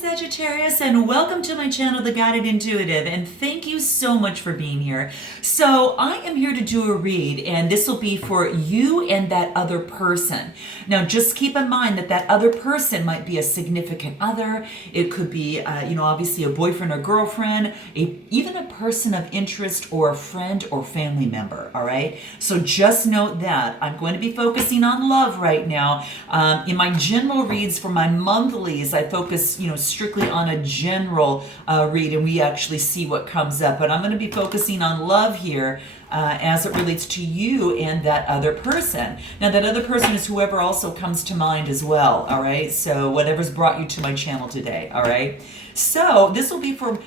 Sagittarius, and welcome to my channel, The Guided Intuitive, and thank you so much for being here. So I am here to do a read, and this will be for you and that other person. Now, just keep in mind that that other person might be a significant other. It could be, obviously a boyfriend or girlfriend, even a person of interest or a friend or family member, all right? So just note that I'm going to be focusing on love right now. In my general reads for my monthlies, I focus, strictly on a general read, and we actually see what comes up. But I'm going to be focusing on love here as it relates to you and that other person. Now, that other person is whoever also comes to mind as well, all right? So whatever's brought you to my channel today, all right? So this will be from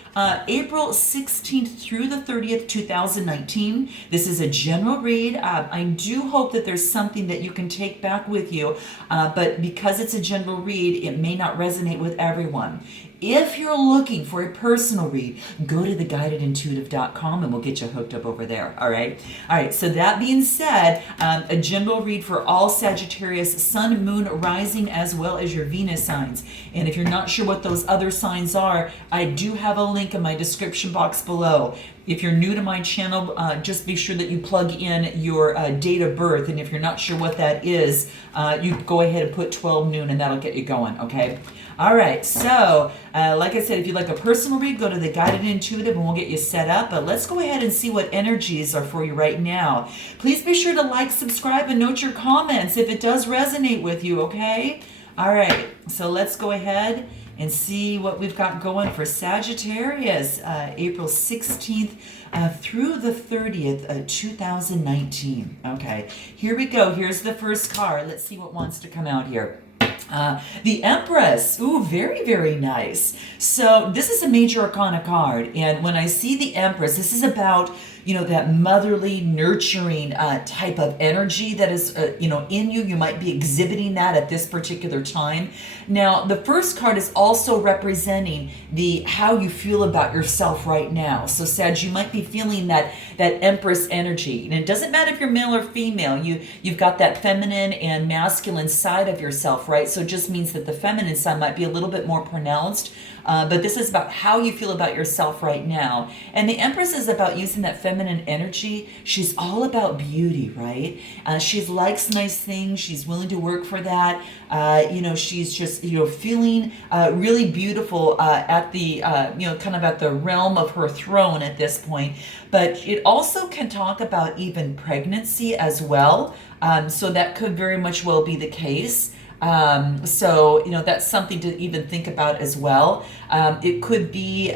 April 16th through the 30th, 2019. This is a general read. I do hope that there's something that you can take back with you, but because it's a general read, it may not resonate with everyone. If you're looking for a personal read, go to theguidedintuitive.com and we'll get you hooked up over there, all right? All right, so that being said, a general read for all Sagittarius, Sun, Moon, Rising, as well as your Venus signs. And if you're not sure what those other signs are, I do have a link in my description box below. If you're new to my channel, just be sure that you plug in your date of birth. And if you're not sure what that is, you go ahead and put 12 noon and that'll get you going, okay? All right, so like I said, if you'd like a personal read, go to the Guided Intuitive and we'll get you set up. But let's go ahead and see what energies are for you right now. Please be sure to like, subscribe, and note your comments if it does resonate with you, okay? All right, so let's go ahead and see what we've got going for Sagittarius, April 16th through the 30th, 2019. Okay, here we go. Here's the first card. Let's see what wants to come out here. The Empress. Ooh, very, very nice. So this is a major arcana card. And when I see the Empress, this is about, that motherly, nurturing type of energy that is, in you. You might be exhibiting that at this particular time. Now, the first card is also representing how you feel about yourself right now. So, Sag, you might be feeling that Empress energy. And it doesn't matter if you're male or female. You've got that feminine and masculine side of yourself, right? So it just means that the feminine side might be a little bit more pronounced. But this is about how you feel about yourself right now. And the Empress is about using that feminine energy. She's all about beauty, right? She likes nice things. She's willing to work for that. She's just, feeling really beautiful at the, kind of at the realm of her throne at this point. But it also can talk about even pregnancy as well. So that could very much well be the case. That's something to even think about as well. It could be,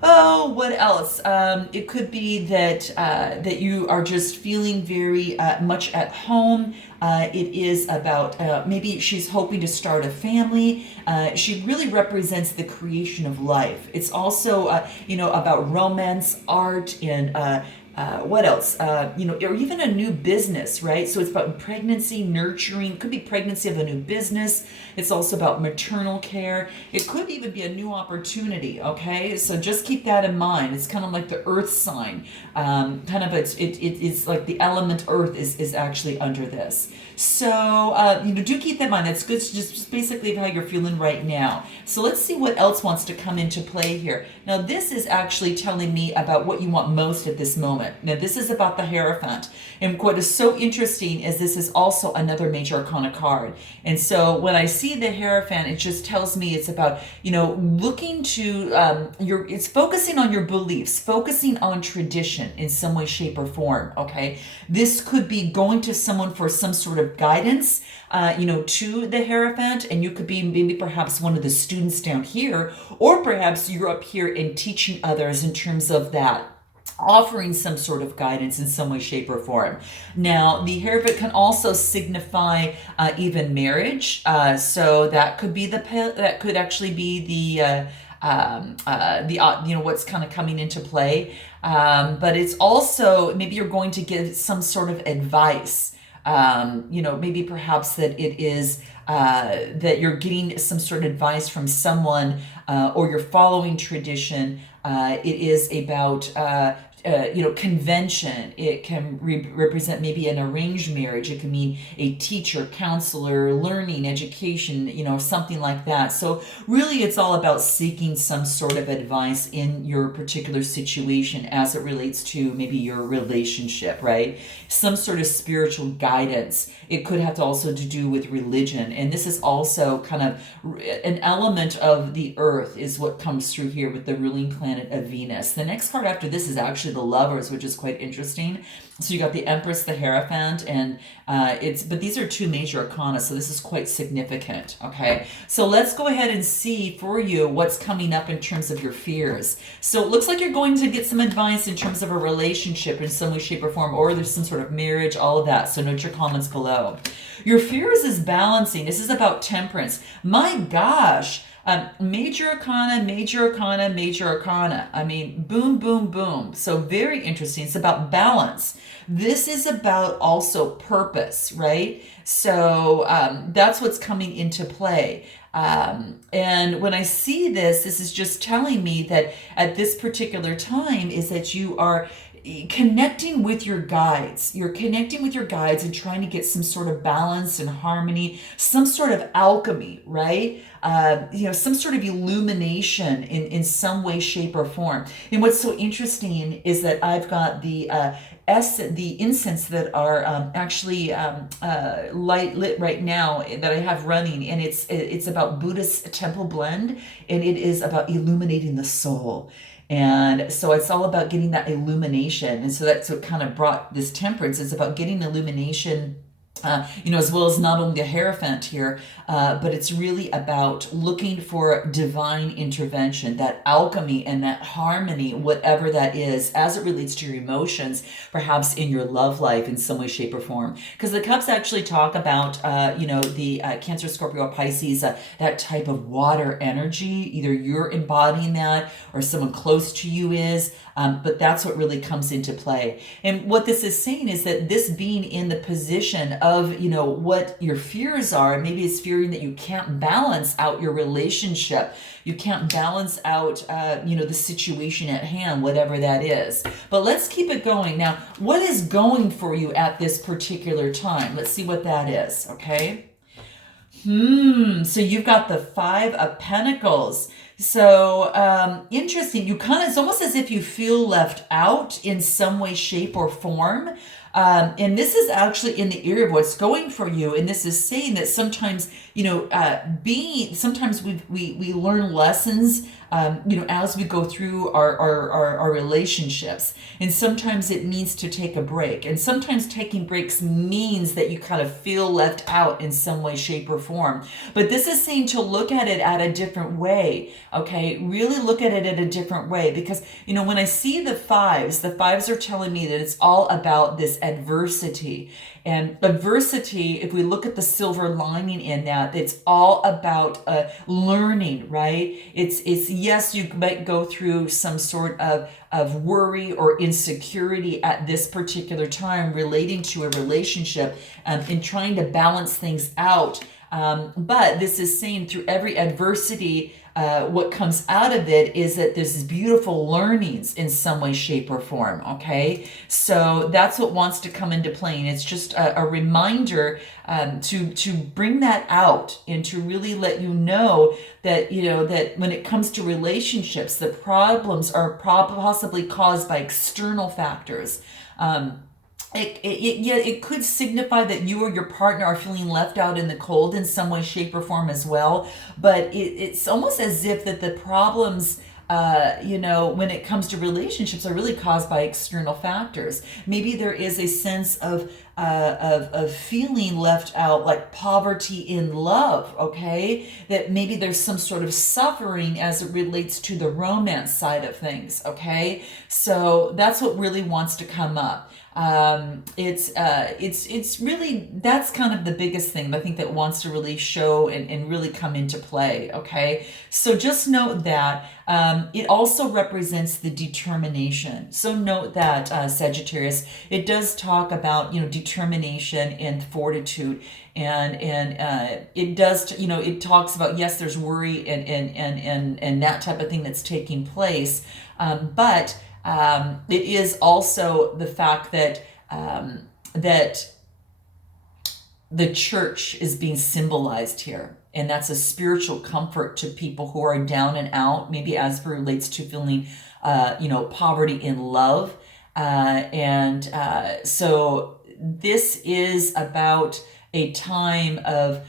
what else? It could be that you are just feeling very much at home. It is about maybe she's hoping to start a family. She really represents the creation of life. It's also, about romance, art, and what else? Or even a new business, right? So it's about pregnancy, nurturing. It could be pregnancy of a new business. It's also about maternal care. It could even be a new opportunity, okay? So just keep that in mind. It's kind of like the earth sign. It's like the element earth is actually under this. So, do keep that in mind. That's good, just basically how you're feeling right now. So let's see what else wants to come into play here. Now, this is actually telling me about what you want most at this moment. Now, this is about the Hierophant. And what is so interesting is this is also another major arcana card. And so when I see the Hierophant, it just tells me it's about, looking to, it's focusing on your beliefs, focusing on tradition in some way, shape, or form, okay? This could be going to someone for some sort of guidance, to the Hierophant, and you could be maybe perhaps one of the students down here, or perhaps you're up here and teaching others in terms of that, offering some sort of guidance in some way, shape, or form. Now, the Hierophant can also signify even marriage. So that could be that could actually be what's kind of coming into play. But it's also maybe you're going to give some sort of advice. Maybe perhaps that it is that you're getting some sort of advice from someone, or you're following tradition. It is about convention. It can represent maybe an arranged marriage. It can mean a teacher, counselor, learning, education, something like that. So really it's all about seeking some sort of advice in your particular situation as it relates to maybe your relationship, right? Some sort of spiritual guidance. It could have to also to do with religion. And this is also kind of an element of the earth is what comes through here with the ruling planet of Venus. The next card after this is actually the Lovers, which is quite interesting. So you got the Empress, the Hierophant, and but these are two major arcana, so this is quite significant, okay? So let's go ahead and see for you what's coming up in terms of your fears. So it looks like you're going to get some advice in terms of a relationship in some way, shape, or form, or there's some sort of marriage, all of that. So note your comments below. Your fears is balancing. This is about temperance. My gosh. Major arcana, major arcana, major arcana. I mean, boom, boom, boom. So very interesting. It's about balance. This is about also purpose, right? So that's what's coming into play. And when I see this is just telling me that at this particular time is that you are connecting with your guides. You're connecting with your guides and trying to get some sort of balance and harmony, some sort of alchemy, right? Some sort of illumination in some way, shape, or form. And what's so interesting is that I've got the incense that are actually light lit right now that I have running, and it's about Buddhist temple blend, and it is about illuminating the soul. And so it's all about getting that illumination. And so that's what kind of brought this temperance. It's about getting illumination, as well as not only the Hierophant here, but it's really about looking for divine intervention, that alchemy and that harmony, whatever that is, as it relates to your emotions, perhaps in your love life in some way, shape, or form. Because the cups actually talk about, the Cancer, Scorpio, Pisces, that type of water energy. Either you're embodying that or someone close to you is. But that's what really comes into play. And what this is saying is that this being in the position of, what your fears are, maybe it's fearing that you can't balance out your relationship. You can't balance out, the situation at hand, whatever that is. But let's keep it going. Now, what is going for you at this particular time? Let's see what that is, okay? So you've got the Five of Pentacles. So interesting. It's almost as if you feel left out in some way, shape, or form. And this is actually in the area of what's going for you. And this is saying that sometimes, sometimes we learn lessons, as we go through our relationships. And sometimes it means to take a break. And sometimes taking breaks means that you kind of feel left out in some way, shape, or form. But this is saying to look at it at a different way, okay? Really look at it at a different way. Because, when I see the fives are telling me that it's all about this adversity. And adversity, if we look at the silver lining in that, it's all about learning, right? It's yes, you might go through some sort of worry or insecurity at this particular time relating to a relationship and trying to balance things out. But this is saying through every adversity, what comes out of it is that there's these beautiful learnings in some way, shape, or form, okay? So that's what wants to come into play. And it's just a reminder to bring that out and to really let you know that, that when it comes to relationships, the problems are possibly caused by external factors. It could signify that you or your partner are feeling left out in the cold in some way, shape, or form as well. But it's almost as if that the problems, when it comes to relationships, are really caused by external factors. Maybe there is a sense of feeling left out, like poverty in love, okay? That maybe there's some sort of suffering as it relates to the romance side of things, okay? So that's what really wants to come up. It's really, that's kind of the biggest thing I think that wants to really show and really come into play, okay? So just note that it also represents the determination. So note that, Sagittarius, it does talk about, determination and fortitude. And it does, it talks about, yes, there's worry and that type of thing that's taking place. But it is also the fact that that the church is being symbolized here. And that's a spiritual comfort to people who are down and out, maybe as it relates to feeling, poverty in love. So this is about a time of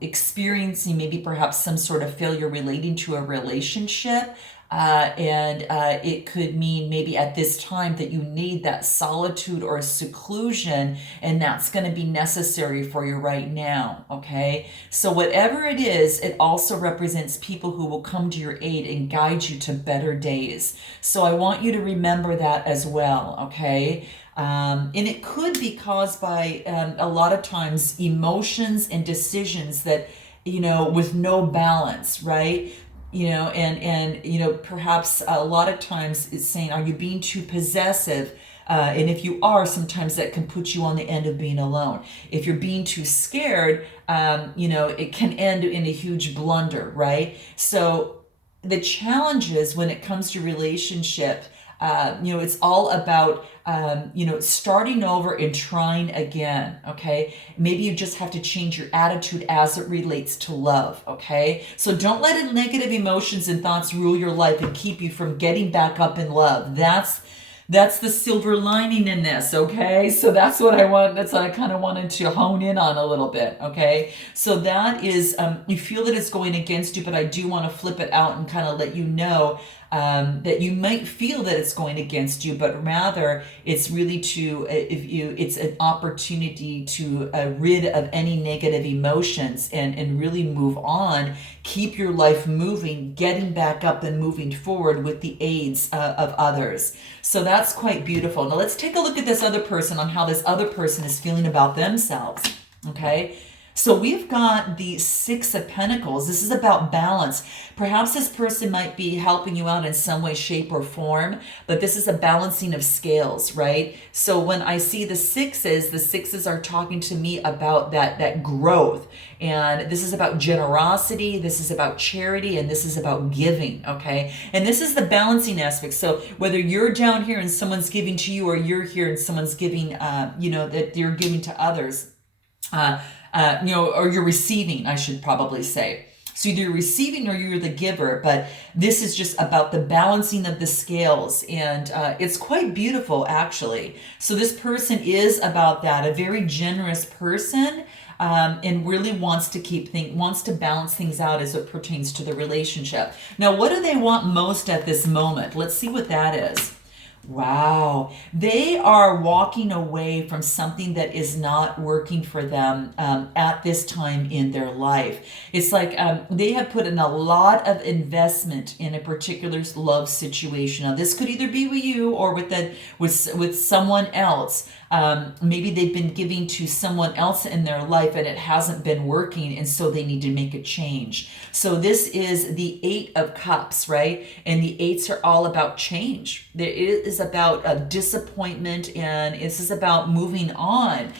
experiencing maybe perhaps some sort of failure relating to a relationship. It could mean maybe at this time that you need that solitude or seclusion, and that's going to be necessary for you right now. Okay. So whatever it is, it also represents people who will come to your aid and guide you to better days. So I want you to remember that as well. Okay. And it could be caused by a lot of times emotions and decisions that, with no balance, right? Perhaps a lot of times it's saying, are you being too possessive? And if you are, sometimes that can put you on the end of being alone. If you're being too scared, it can end in a huge blunder, right? So the challenges when it comes to relationship, it's all about, starting over and trying again. Okay. Maybe you just have to change your attitude as it relates to love. Okay. So don't let negative emotions and thoughts rule your life and keep you from getting back up in love. That's the silver lining in this, okay? So that's what I kind of wanted to hone in on a little bit, okay? So that is, you feel that it's going against you, but I do want to flip it out and kind of let you know that you might feel that it's going against you, but rather it's really it's an opportunity to rid of any negative emotions and really move on, keep your life moving, getting back up and moving forward with the aids of others. So that's quite beautiful. Now let's take a look at this other person, on how this other person is feeling about themselves, okay? So we've got the Six of Pentacles. This is about balance. Perhaps this person might be helping you out in some way, shape, or form, but this is a balancing of scales, right? So when I see the sixes are talking to me about that growth. And this is about generosity, this is about charity, and this is about giving, okay? And this is the balancing aspect. So whether you're down here and someone's giving to you, or you're here and someone's giving, that you're giving to others, or you're receiving, I should probably say. So either you're receiving or you're the giver, but this is just about the balancing of the scales. And it's quite beautiful, actually. So this person is about that, a very generous person, and really wants to balance things out as it pertains to the relationship. Now, what do they want most at this moment? Let's see what that is. Wow. They are walking away from something that is not working for them at this time in their life. It's like they have put in a lot of investment in a particular love situation. Now, this could either be with you or with someone else. Maybe they've been giving to someone else in their life and it hasn't been working, and so they need to make a change. So this is the Eight of Cups, right? And the eights are all about change. It is about disappointment, and this is about moving on.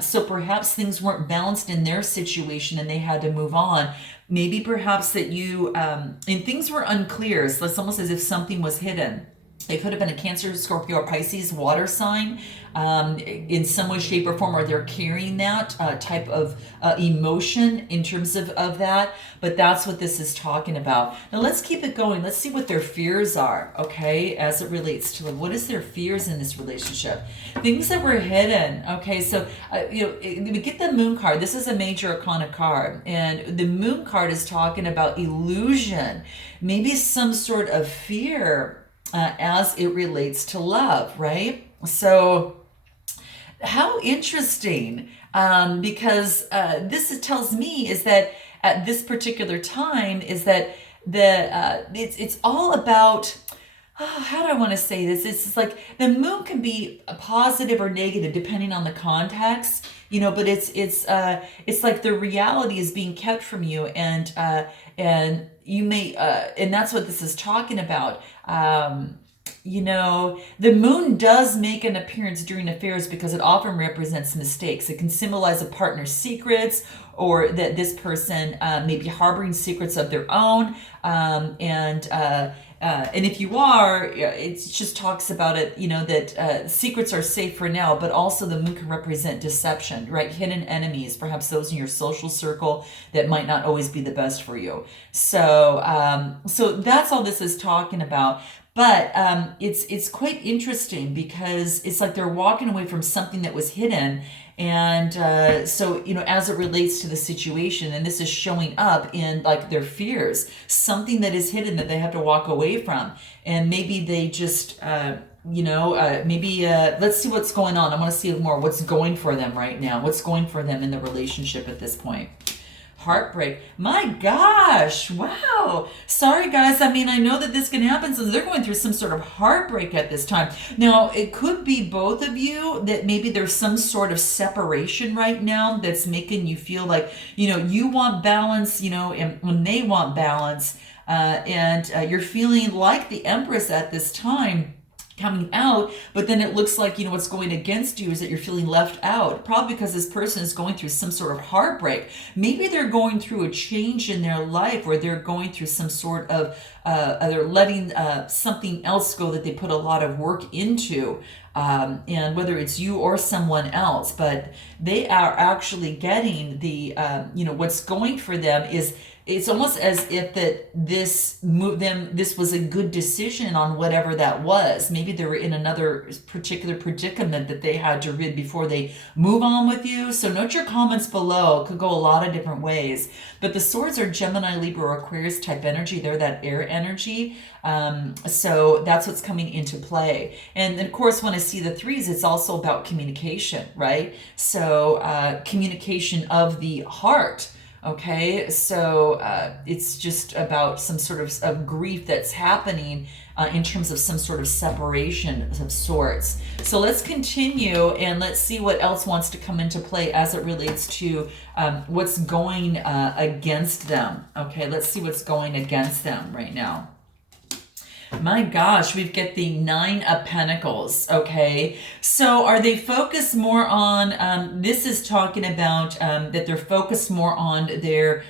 So perhaps things weren't balanced in their situation and they had to move on. Maybe perhaps that and things were unclear. So it's almost as if something was hidden. It could have been a Cancer, Scorpio, or Pisces water sign in some way, shape, or form, or they're carrying that type of emotion in terms of that. But that's what this is talking about. Now let's keep it going. Let's see what their fears are, okay, as it relates to what is their fears in this relationship. Things that were hidden, okay. So, we get the Moon card. This is a major arcana card. And the Moon card is talking about illusion, maybe some sort of fear as it relates to love, right? So how interesting, because this tells me is that at this particular time is that it's all about, how do I want to say this? It's like the moon can be a positive or negative depending on the context, but it's like the reality is being kept from you, and you may, and that's what this is talking about. the moon does make an appearance during affairs because it often represents mistakes. It can symbolize a partner's secrets, or that this person may be harboring secrets of their own. And if you are, it just talks about it, that secrets are safe for now, but also the moon can represent deception, right? Hidden enemies, perhaps those in your social circle that might not always be the best for you. So that's all this is talking about. But it's quite interesting because it's like they're walking away from something that was hidden. And so, as it relates to the situation, and this is showing up in like their fears, something that is hidden that they have to walk away from. And maybe they just, let's see what's going on. I want to see more what's going for them right now. What's going for them in the relationship at this point. Heartbreak. My gosh. Wow. Sorry, guys. I know that this can happen. So they're going through some sort of heartbreak at this time. Now, it could be both of you, that maybe there's some sort of separation right now that's making you feel like, you want balance, and when they want balance. And you're feeling like the Empress at this time, coming out, but then it looks like, what's going against you is that you're feeling left out, probably because this person is going through some sort of heartbreak. Maybe they're going through a change in their life, or they're going through some sort of, they're letting something else go that they put a lot of work into. And whether it's you or someone else, but they are actually getting the, what's going for them is, it's almost as if that this was a good decision on whatever that was. Maybe they were in another particular predicament that they had to rid before they move on with you. So note your comments below. It could go a lot of different ways. But the swords are Gemini, Libra, or Aquarius type energy. They're that air energy. So that's what's coming into play. And then, of course, when I see the threes, it's also about communication, right? So communication of the heart. Okay, so it's just about some sort of grief that's happening in terms of some sort of separation of sorts. So let's continue and let's see what else wants to come into play as it relates to what's going against them. Okay, let's see what's going against them right now. My gosh, we've got the 9 of Pentacles, okay? So are they focused more on, this is talking about that they're focused more on their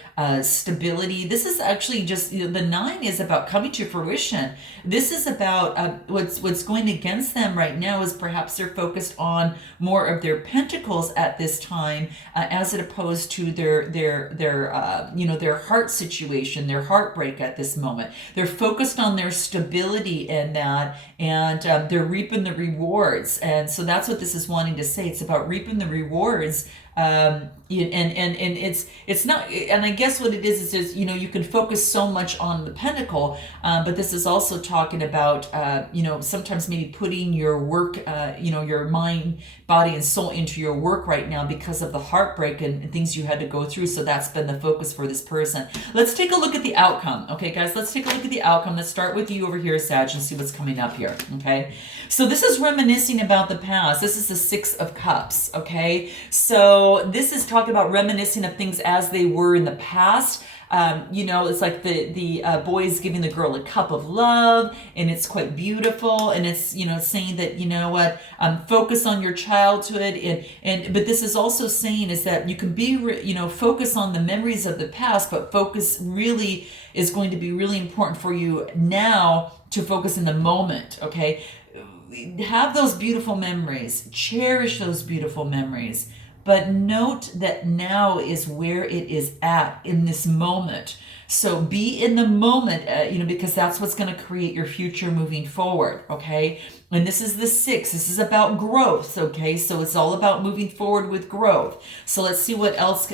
stability. This is actually just, the 9 is about coming to fruition. This is about what's going against them right now is perhaps they're focused on more of their pentacles at this time, as opposed to their heart situation, their heartbreak at this moment. They're focused on their stability in that, and they're reaping the rewards. And so that's what this is wanting to say. It's about reaping the rewards. And it's not, and I guess what it is you can focus so much on the pentacle, but this is also talking about sometimes maybe putting your work, your mind, body, and soul into your work right now because of the heartbreak and things you had to go through. So that's been the focus for this person. Let's take a look at the outcome. Okay, guys, let's take a look at the outcome. Let's start with you over here, Sag, and see what's coming up here. Okay, so this is reminiscing about the past. This is the 6 of Cups. Okay, so this is talking about reminiscing of things as they were in the past. It's like the boy is giving the girl a cup of love, and it's quite beautiful, and it's saying that focus on your childhood, but this is also saying is that you can be focus on the memories of the past, but focus really is going to be really important for you now to focus in the moment. Okay, have those beautiful memories, cherish those beautiful memories. But note that now is where it is at in this moment. So be in the moment, because that's what's going to create your future moving forward, okay? And this is the 6. This is about growth, okay? So it's all about moving forward with growth. So let's see what else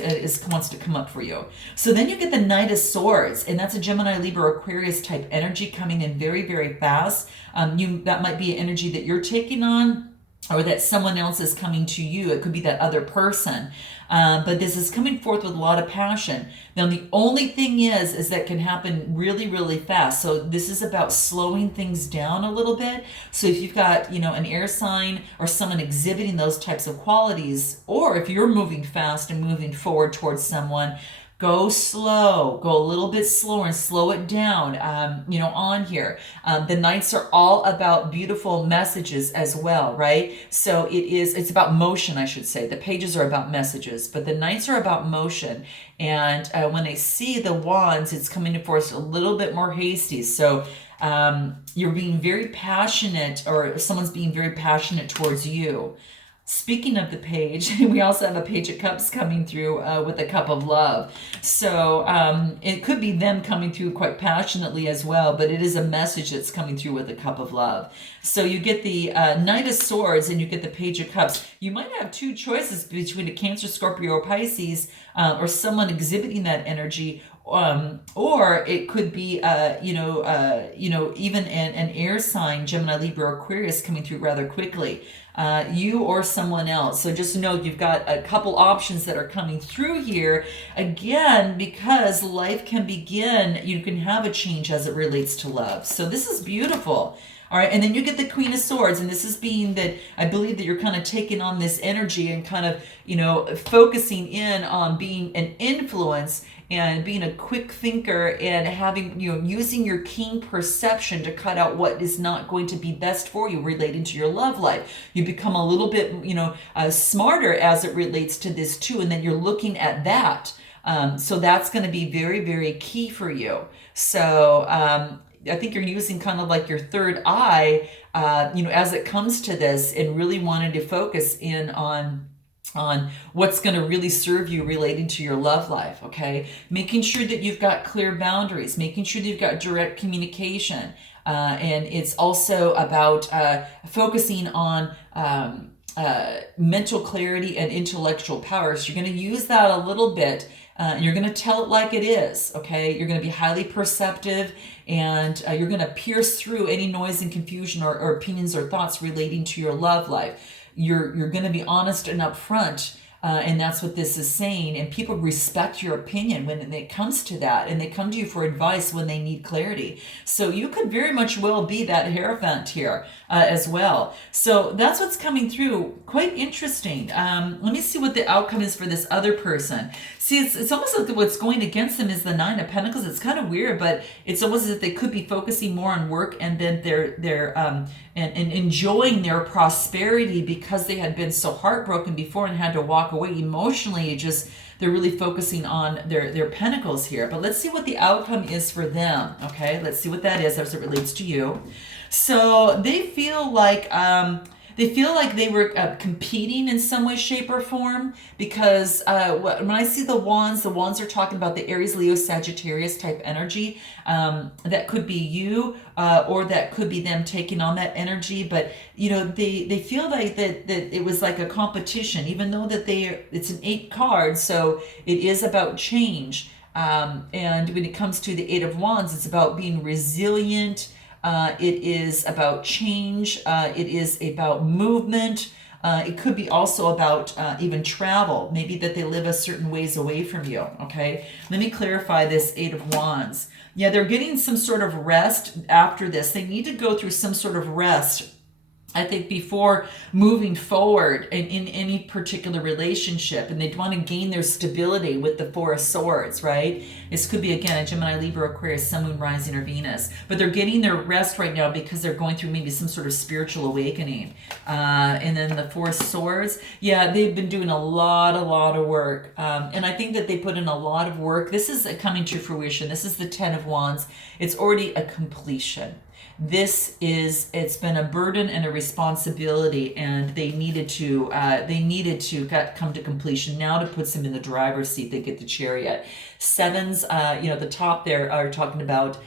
wants to come up for you. So then you get the Knight of Swords, and that's a Gemini, Libra, Aquarius type energy coming in very, very fast. That might be an energy that you're taking on, or that someone else is coming to you. It could be that other person. But this is coming forth with a lot of passion. Now, the only thing is that can happen really, really fast. So this is about slowing things down a little bit. So if you've got, an air sign or someone exhibiting those types of qualities, or if you're moving fast and moving forward towards someone, Go slow, go a little bit slower and slow it down, on here. The nights are all about beautiful messages as well, right? So it's about motion, I should say. The pages are about messages, but the nights are about motion. And when I see the wands, it's coming for us a little bit more hasty. So you're being very passionate, or someone's being very passionate towards you. Speaking of the page, we also have a page of cups coming through with a cup of love. So it could be them coming through quite passionately as well, but it is a message that's coming through with a cup of love. So you get the Knight of Swords and you get the Page of Cups. You might have two choices between a Cancer, Scorpio, or Pisces, or someone exhibiting that energy. Or it could be, even an air sign, Gemini, Libra, Aquarius coming through rather quickly. You or someone else. So just know you've got a couple options that are coming through here. Again, because life can begin, you can have a change as it relates to love. So this is beautiful. All right, and then you get the Queen of Swords, and this is being that I believe that you're kind of taking on this energy and kind of, focusing in on being an influence and being a quick thinker and having, using your keen perception to cut out what is not going to be best for you relating to your love life. You become a little bit, smarter as it relates to this too, and then you're looking at that. So that's going to be very, very key for you. So, I think you're using kind of like your third eye, as it comes to this, and really wanting to focus in on what's going to really serve you relating to your love life, okay? Making sure that you've got clear boundaries, making sure that you've got direct communication. And it's also about focusing on mental clarity and intellectual power. So you're going to use that a little bit. You're going to tell it like it is, okay? You're going to be highly perceptive, and you're going to pierce through any noise and confusion or opinions or thoughts relating to your love life. You're going to be honest and upfront, and that's what this is saying. And people respect your opinion when it comes to that, and they come to you for advice when they need clarity. So you could very much well be that Hierophant here as well. So that's what's coming through. Quite interesting. Let me see what the outcome is for this other person. See, it's almost like what's going against them is the Nine of Pentacles. It's kind of weird, but it's almost as if they could be focusing more on work, and then they're and enjoying their prosperity because they had been so heartbroken before and had to walk away emotionally. They're really focusing on their pentacles here. But let's see what the outcome is for them. Okay, let's see what that is as it relates to you. So they feel like they were competing in some way, shape, or form, because when I see the wands are talking about the Aries, Leo, Sagittarius type energy. That could be you, or that could be them taking on that energy. But they feel like that it was like a competition, even though that it's an 8 card, so it is about change. And when it comes to the 8 of Wands, it's about being resilient. It is about change. It is about movement. It could be also about even travel, maybe that they live a certain ways away from you, okay? Let me clarify this 8 of Wands. Yeah, they're getting some sort of rest after this. They need to go through some sort of rest, I think, before moving forward in any particular relationship. And they'd want to gain their stability with the 4 of Swords, right? This could be, again, a Gemini, Libra, Aquarius, Sun, Moon, Rising, or Venus. But they're getting their rest right now because they're going through maybe some sort of spiritual awakening. And then the 4 of Swords, yeah, they've been doing a lot of work. And I think that they put in a lot of work. This is coming to fruition. This is the 10 of Wands. It's already a completion. It's been a burden and a responsibility, and they needed to come to completion. Now, to put them in the driver's seat, they get the Chariot. Sevens, the top there are talking about,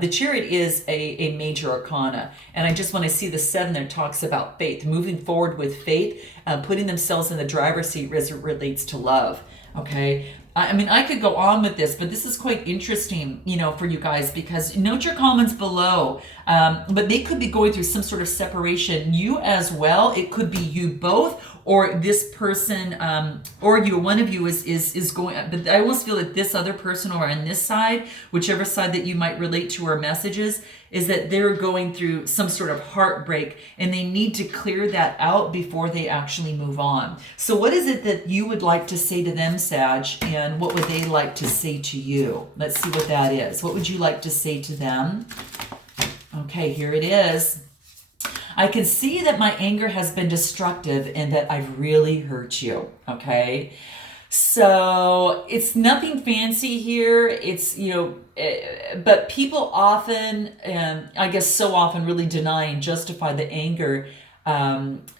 the Chariot is a major arcana. And I just, when I see the 7 there, talks about faith, moving forward with faith, putting themselves in the driver's seat as it relates to love. Okay. I mean, I could go on with this, but this is quite interesting, for you guys, because note your comments below. But they could be going through some sort of separation. You as well. It could be you both, or this person, or one of you is going. But I almost feel that this other person, or on this side, whichever side that you might relate to our messages, is that they're going through some sort of heartbreak, and they need to clear that out before they actually move on. So what is it that you would like to say to them, Sag? and what would they like to say to you? Let's see what that is. What would you like to say to them? Okay, here it is. I can see that my anger has been destructive and that I've really hurt you. Okay. So it's nothing fancy here. It's, but people often, I guess so often, really deny and justify the anger,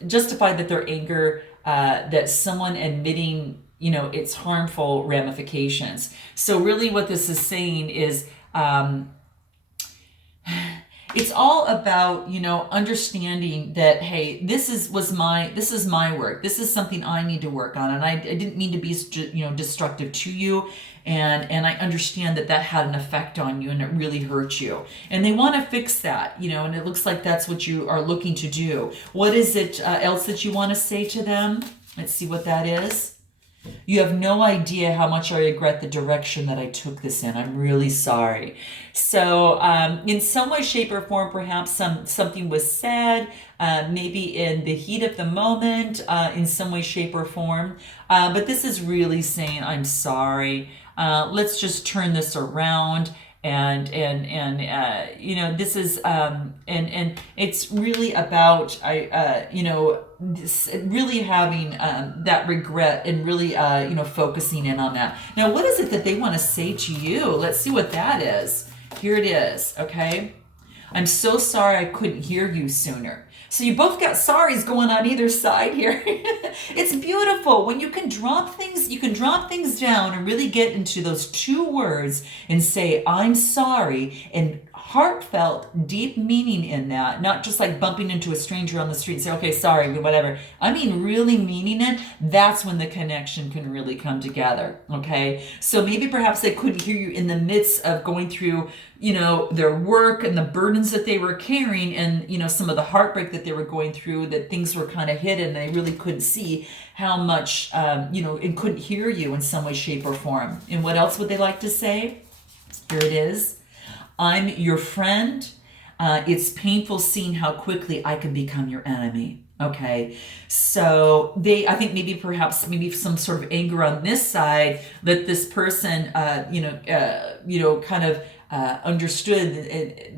justify that their anger, that someone admitting, its harmful ramifications. So really what this is saying is, it's all about, understanding that, hey, this is my work. This is something I need to work on. And I didn't mean to be, destructive to you. And I understand that had an effect on you and it really hurt you. And they want to fix that, and it looks like that's what you are looking to do. What is it else that you want to say to them? Let's see what that is. You have no idea how much I regret the direction that I took this in. I'm really sorry. So in some way, shape, or form, perhaps something was said, maybe in the heat of the moment, in some way, shape, or form. But this is really saying, I'm sorry. Let's just turn this around. And this is and it's really about really having that regret and really focusing in on that. Now, what is it that they want to say to you? Let's see what that is. Here it is. Okay, I'm so sorry I couldn't hear you sooner. So you both got sorries going on either side here. It's beautiful when you can drop things down and really get into those two words and say, I'm sorry, and heartfelt, deep meaning in that, not just like bumping into a stranger on the street and say, okay, sorry, whatever. I mean, really meaning it. That's when the connection can really come together. Okay. So maybe perhaps they couldn't hear you in the midst of going through, their work and the burdens that they were carrying and, some of the heartbreak that they were going through, that things were kind of hidden. They really couldn't see how much, and couldn't hear you in some way, shape, or form. And what else would they like to say? Here it is. I'm your friend. It's painful seeing how quickly I can become your enemy. Okay. So I think maybe some sort of anger on this side that this person, kind of, understood.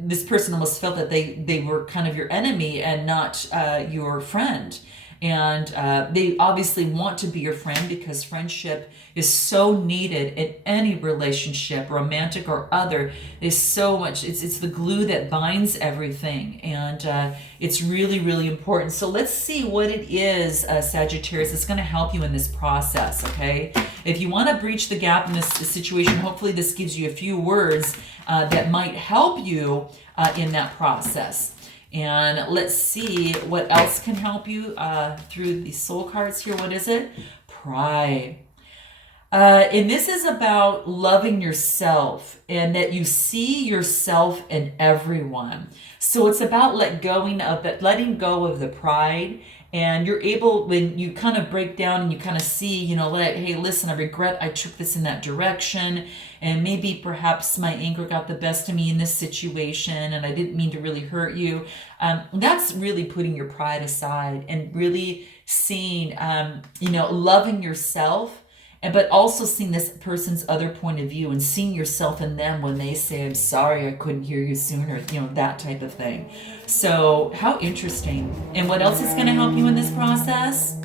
This person almost felt that they were kind of your enemy and not your friend. And they obviously want to be your friend because friendship is so needed in any relationship, romantic or other. Is so much. It's the glue that binds everything, and it's really, really important. So let's see what it is, Sagittarius. That's going to help you in this process. Okay, if you want to breach the gap in this situation, hopefully this gives you a few words that might help you in that process. And let's see what else can help you through the soul cards here. What is it? Pride. And this is about loving yourself and that you see yourself in everyone. So it's about letting go of the pride. And you're able, when you kind of break down and you kind of see, hey, listen, I regret I took this in that direction. And maybe perhaps my anger got the best of me in this situation and I didn't mean to really hurt you. That's really putting your pride aside and really seeing, loving yourself. But also seeing this person's other point of view and seeing yourself in them when they say, I'm sorry, I couldn't hear you sooner, that type of thing. So how interesting. And what else is going to help you in this process?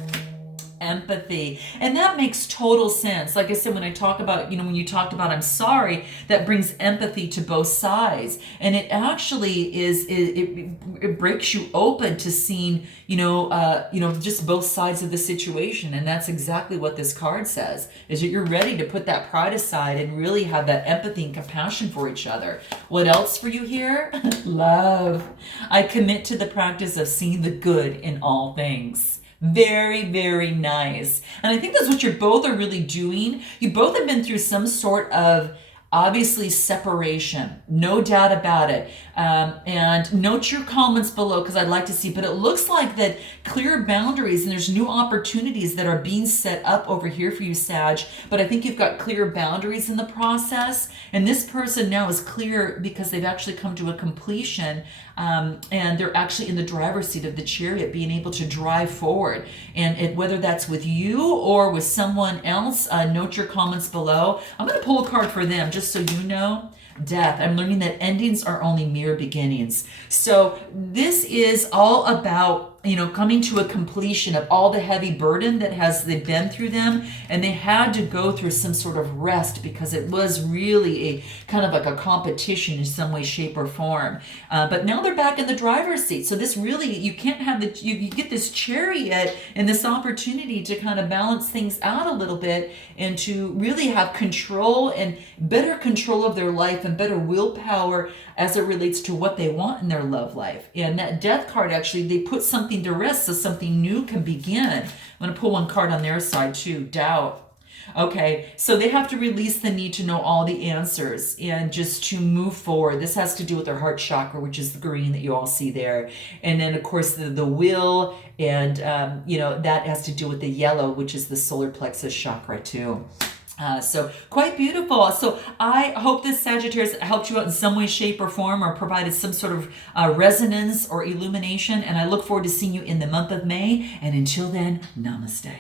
Empathy. And that makes total sense. Like I said, when I talk about, when you talked about I'm sorry, that brings empathy to both sides. And it actually it breaks you open to seeing, just both sides of the situation. And that's exactly what this card says, is that you're ready to put that pride aside and really have that empathy and compassion for each other. What else for you here? Love. I commit to the practice of seeing the good in all things. Very, very nice. And I think that's what you both are really doing. You both have been through some sort of Obviously, separation, no doubt about it. And note your comments below because I'd like to see. But it looks like that clear boundaries and there's new opportunities that are being set up over here for you, Sag. But I think you've got clear boundaries in the process. And this person now is clear because they've actually come to a completion. And they're actually in the driver's seat of the chariot, being able to drive forward. And whether that's with you or with someone else, note your comments below. I'm going to pull a card for them just so you know. Death. I'm learning that endings are only mere beginnings. So this is all about, coming to a completion of all the heavy burden that they've been through them, and they had to go through some sort of rest because it was really a kind of like a competition in some way, shape, or form. But now they're back in the driver's seat. So this really, you can't have you get this chariot and this opportunity to kind of balance things out a little bit and to really have control and better control of their life and better willpower as it relates to what they want in their love life. And that death card, actually, they put something to rest so something new can begin. I'm going to pull one card on their side too, doubt. Okay, so they have to release the need to know all the answers and just to move forward. This has to do with their heart chakra, which is the green that you all see there. And then, of course, the will, and, that has to do with the yellow, which is the solar plexus chakra too. So quite beautiful. So I hope this Sagittarius helped you out in some way, shape, or form, or provided some sort of resonance or illumination. And I look forward to seeing you in the month of May. And until then, namaste.